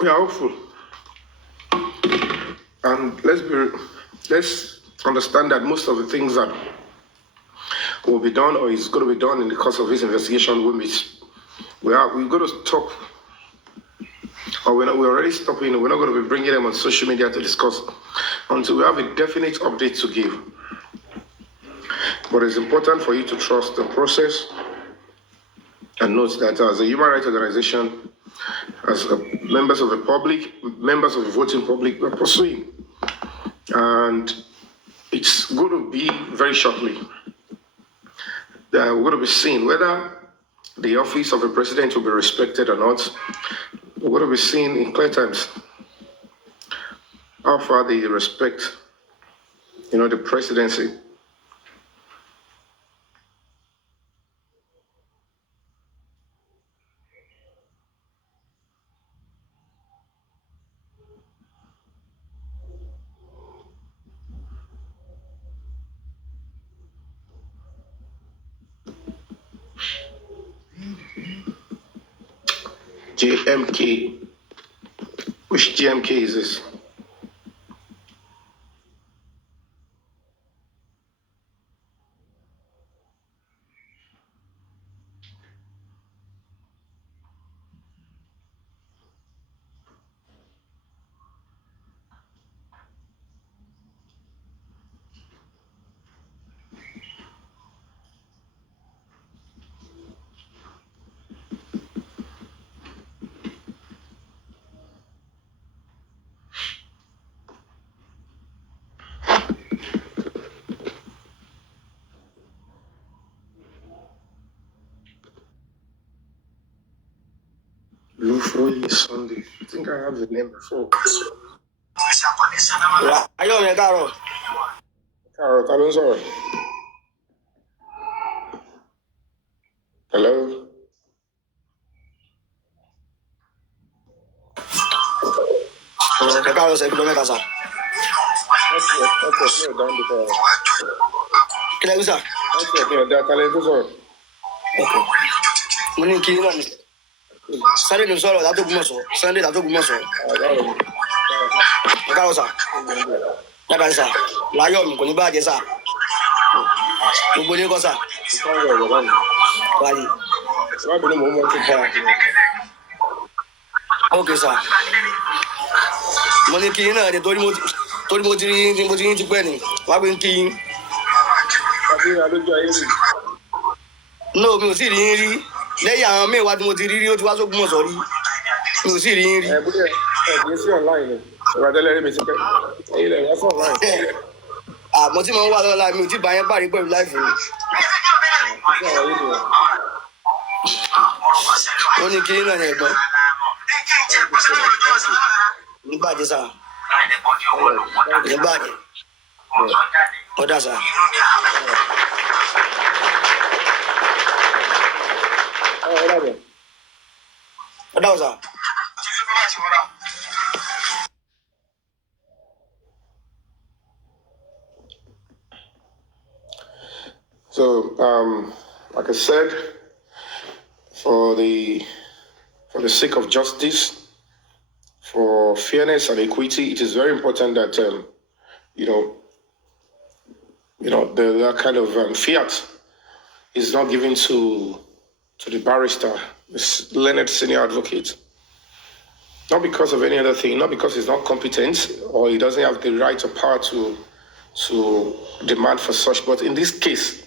We are hopeful. And let's understand that most of the things that will be done or is going to be done in the course of this investigation will be we're going to stop, or we're already stopping. We're not going to be bringing them on social media to discuss until we have a definite update to give. But it's important for you to trust the process and note that as a human rights organization, as members of the public, members of the voting public, we're pursuing. And it's going to be very shortly that we're going to be seeing whether the office of the president will be respected or not. We're going to be seeing in clear terms how far they respect, the presidency. JMK. Which JMK is this? Lufoyi Sunday. I think I have the name before. Yomi, Carol. Carol, sorry. Hello? Carol, 6 kilometers, sir. That's down before. Can I go, sir? That's talent, sir. Okay. Money killing on it. Sunday, no sorrow, that took muscle. Sunday, that took muscle. Carol, sir. That is, sir. Yomi, when you buy this, sir. You believe, sir? Why? Okay, sir. Money killing on it, told you to penny. Why been killing? No, mi ò sì rí yín rí. Lẹ́yìn àwọn mẹ́wàá tí mo ti rí rí ó ti wá sókun mọ̀ sọ́rí. Mi ò sì rí yín rí. Ẹ̀bùn sí online. Ìwádẹ́lẹ́rìí mi ti pẹ́. Ilẹ̀ ìwá fún online. Àmọ́ tí mo ń wá lọ́la mi ò tí bá yẹn pàdé pẹ̀lú láìfù mi. Ó ní kiri náà ní ẹ̀gbọ́n. Ní bàjẹ́ sà. Ní bàjẹ́. Ọ̀dà sà. Ọ̀dà sà. So, like I said, for the sake of justice, for fairness and equity, it is very important that the kind of fiat is not given to to the barrister, this learned senior advocate. Not because of any other thing, not because he's not competent or he doesn't have the right or power to demand for such, but in this case,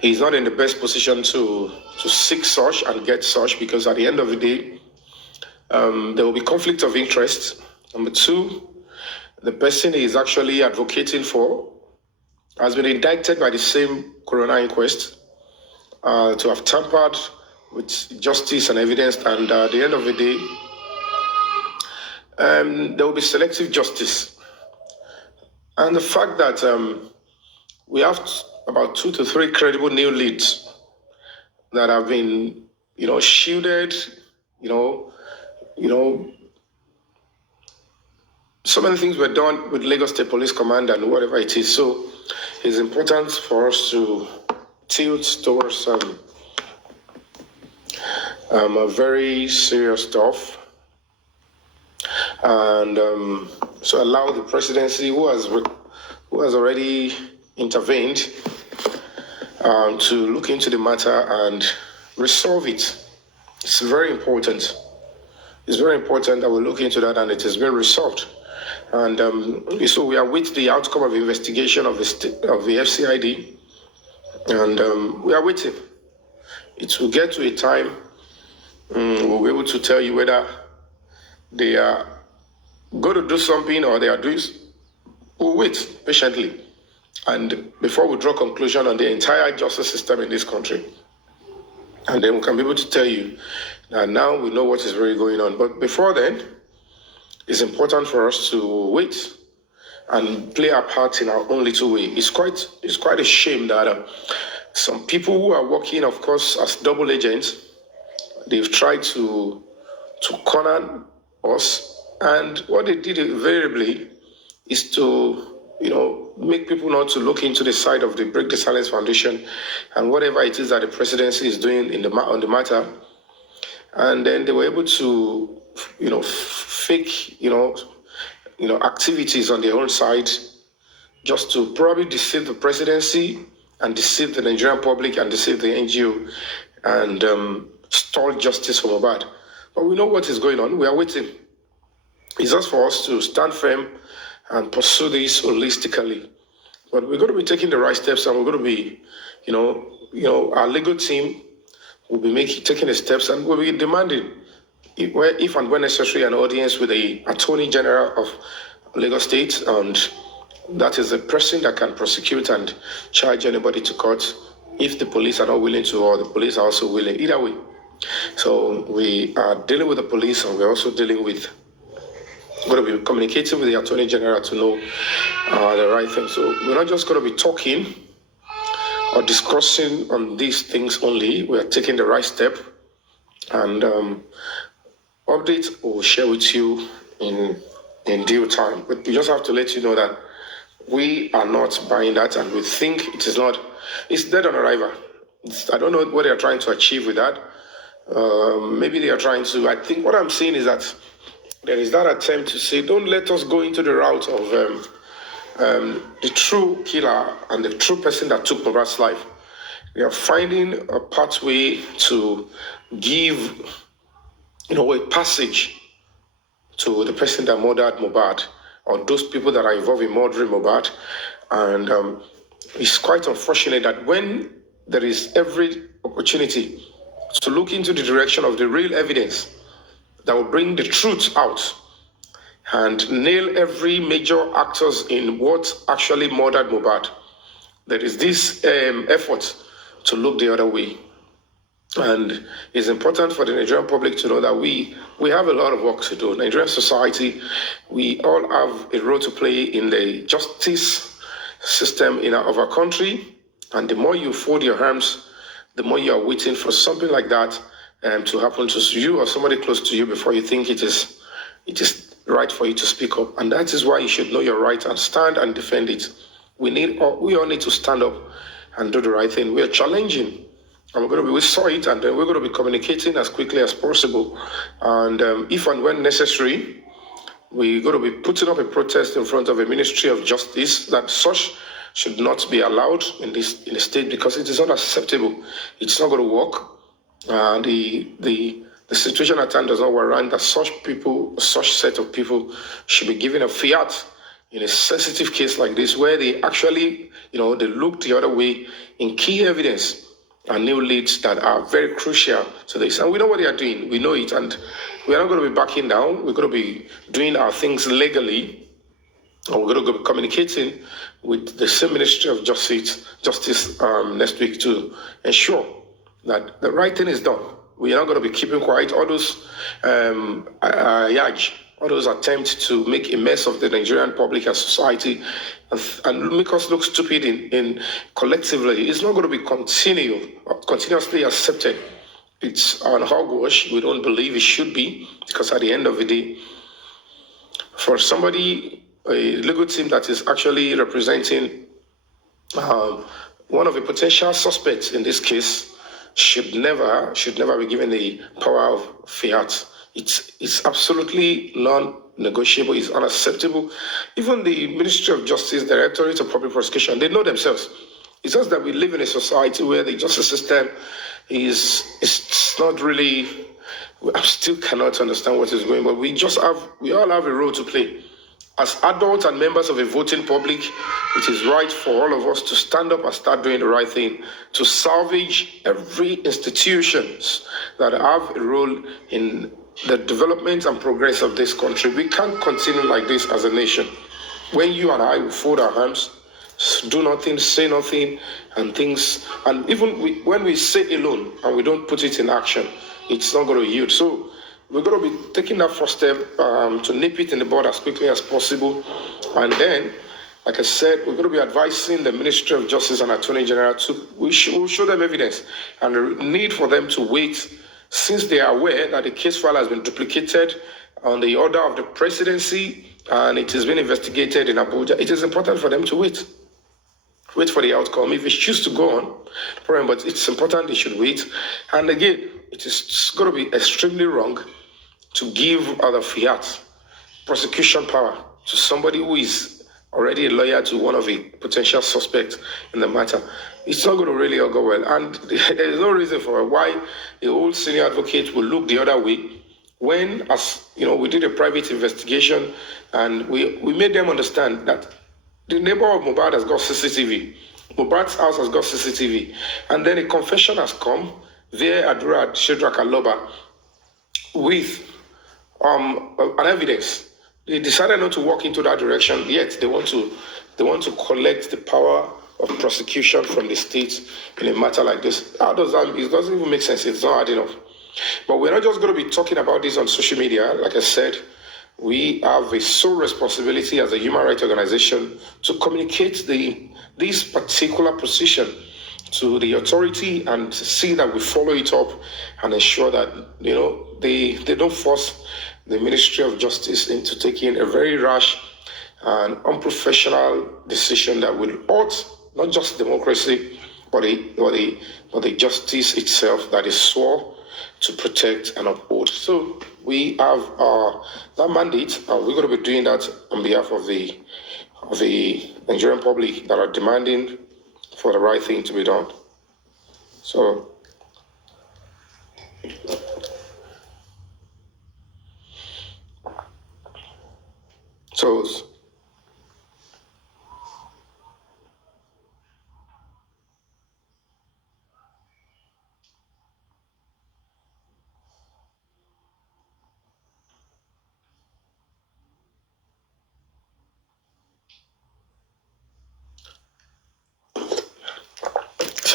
he's not in the best position to seek such and get such, because at the end of the day, there will be conflict of interest. Number two, the person he is actually advocating for has been indicted by the same coroner inquest to have tampered with justice and evidence, and at the end of the day, there will be selective justice. And the fact that we have about 2 to 3 credible new leads that have been, shielded, so many things were done with Lagos State Police Command and whatever it is. So it's important for us to tilt towards a very serious stuff, and so allow the presidency, who has already intervened, to look into the matter and resolve it. It's very important. It's very important that we look into that, and it has been resolved. And so we await the outcome of the investigation of the FCID, and we are waiting. It will get to a time we'll be able to tell you whether they are going to do something or they are doing. We'll wait patiently, and before we draw conclusion on the entire justice system in this country, and then we can be able to tell you that now we know what is really going on. But before then, it's important for us to wait and play our part in our own little way. It's quite a shame that some people who are working, of course, as double agents, they've tried to corner us, and what they did invariably is to, make people not to look into the side of the Break the Silence Foundation and whatever it is that the presidency is doing on the matter, and then they were able to, fake, activities on their own side, just to probably deceive the presidency and deceive the Nigerian public and deceive the NGO, and stall justice for Mohbad. But we know what is going on. We are waiting. It's just for us to stand firm and pursue this holistically. But we're going to be taking the right steps, and we're going to be, our legal team will be taking the steps, and we'll be demanding, if and when necessary, an audience with the Attorney General of Lagos State, and that is the person that can prosecute and charge anybody to court if the police are not willing to, or the police are also willing. Either way. So we are dealing with the police, and we're also dealing with, going to be communicating with the Attorney General to know the right thing. So we're not just going to be talking or discussing on these things only. We are taking the right step, and updates we'll share with you in due time. But we just have to let you know that we are not buying that, and we think it's dead on arrival. I don't know what they are trying to achieve with that. Maybe they are trying to, I think what I'm seeing is that there is that attempt to say, don't let us go into the route of the true killer and the true person that took Mohbad's life. They are finding a pathway to give, a passage to the person that murdered Mohbad, or those people that are involved in murdering Mohbad. And it's quite unfortunate that when there is every opportunity to look into the direction of the real evidence that will bring the truth out and nail every major actors in what actually murdered Mohbad, there is this effort to look the other way. And it's important for the Nigerian public to know that we have a lot of work to do. Nigerian society, we all have a role to play in the justice system of our country. And the more you fold your arms, the more you are waiting for something like that to happen to you or somebody close to you before you think it is right for you to speak up. And that is why you should know your right and stand and defend it. We all need to stand up and do the right thing. We are challenging, and we saw it, and we're going to be communicating as quickly as possible. And if and when necessary, we're going to be putting up a protest in front of a Ministry of Justice that such should not be allowed in the state because it is not acceptable. It's not going to work. The situation at hand does not warrant that such set of people should be given a fiat in a sensitive case like this, where they actually, they look the other way in key evidence and new leads that are very crucial to this. And we know what they are doing. We know it. And we're not going to be backing down. We're going to be doing our things legally. And we're going to be communicating with the same Ministry of Justice next week to ensure that the right thing is done. We are not going to be keeping quiet. All those all those attempts to make a mess of the Nigerian public and society and make us look stupid in collectively, it's not going to be continuously accepted. It's an hogwash. We don't believe it should be, because at the end of the day, for somebody, a legal team that is actually representing one of the potential suspects in this case should never be given the power of fiat. It's absolutely non-negotiable. It's unacceptable. Even the Ministry of Justice, Directorate of Public Prosecution, they know themselves. It's just that we live in a society where the justice system is not really. I still cannot understand what is going on. But we all have a role to play. As adults and members of a voting public, it is right for all of us to stand up and start doing the right thing, to salvage every institutions that have a role in the development and progress of this country. We can't continue like this as a nation. When you and I will fold our hands, do nothing, say nothing, and even when we say alone and we don't put it in action, it's not going to yield. So we're going to be taking that first step to nip it in the bud as quickly as possible. And then, like I said, we're going to be advising the Ministry of Justice and Attorney General we'll show them evidence and the need for them to wait, since they are aware that the case file has been duplicated on the order of the presidency and it has been investigated in Abuja. It is important for them to wait for the outcome. If they choose to go on, but it's important they should wait. And again, it is going to be extremely wrong to give other fiat prosecution power to somebody who is already a lawyer to one of the potential suspects in the matter. It's not going to really all go well. And there is no reason for why the old senior advocate will look the other way when, as we did a private investigation and we made them understand that the neighbor of Mohbad has got CCTV. Mohbad's house has got CCTV. And then a confession has come via Adura Shedrack Aloba with an evidence. They decided not to walk into that direction, yet they want to collect the power of prosecution from the state in a matter like this. How does that? It doesn't even make sense. It's not hard enough. But we're not just going to be talking about this on social media. Like I said, we have a sole responsibility as a human rights organization to communicate this particular position to the authority and see that we follow it up and ensure that they don't force the Ministry of Justice into taking a very rash and unprofessional decision that will hurt not just democracy but the justice itself that is swore to protect and uphold. So we have that mandate, and we're going to be doing that on behalf of the Nigerian public that are demanding for the right thing to be done. So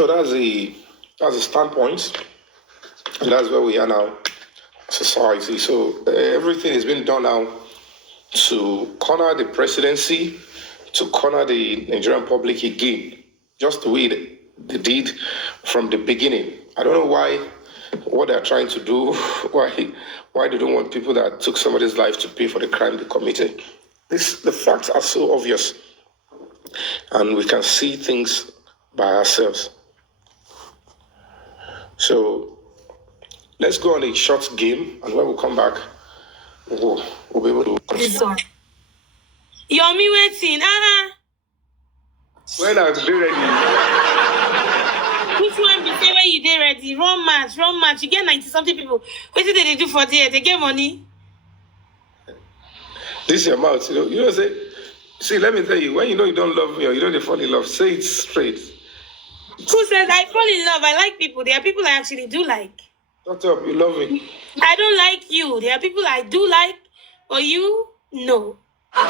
that's the standpoint, and that's where we are now, society. So everything is being done now to corner the presidency, to corner the Nigerian public again, just the way they did from the beginning. I don't know what they're trying to do, why they don't want people that took somebody's life to pay for the crime they committed. The facts are so obvious, and we can see things by ourselves. So let's go on a short game, and when we come back, we'll be able to continue. Yomi waiting. When I'm ready. Which one be say when you dey ready? Run match. You get 90-something people. What did they do for there? They get money. This is your mouth, you know, see, let me tell you, when you know you don't love me or you know they fall in love, say it straight. Who says I fall in love? I like people. There are people I actually do like. Shut up, you love me. I don't like you. There are people I do like, but you, no. You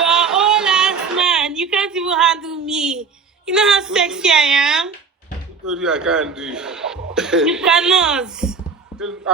are old ass man. You can't even handle me. You know how sexy I am? Who told you I can't do it? You cannot.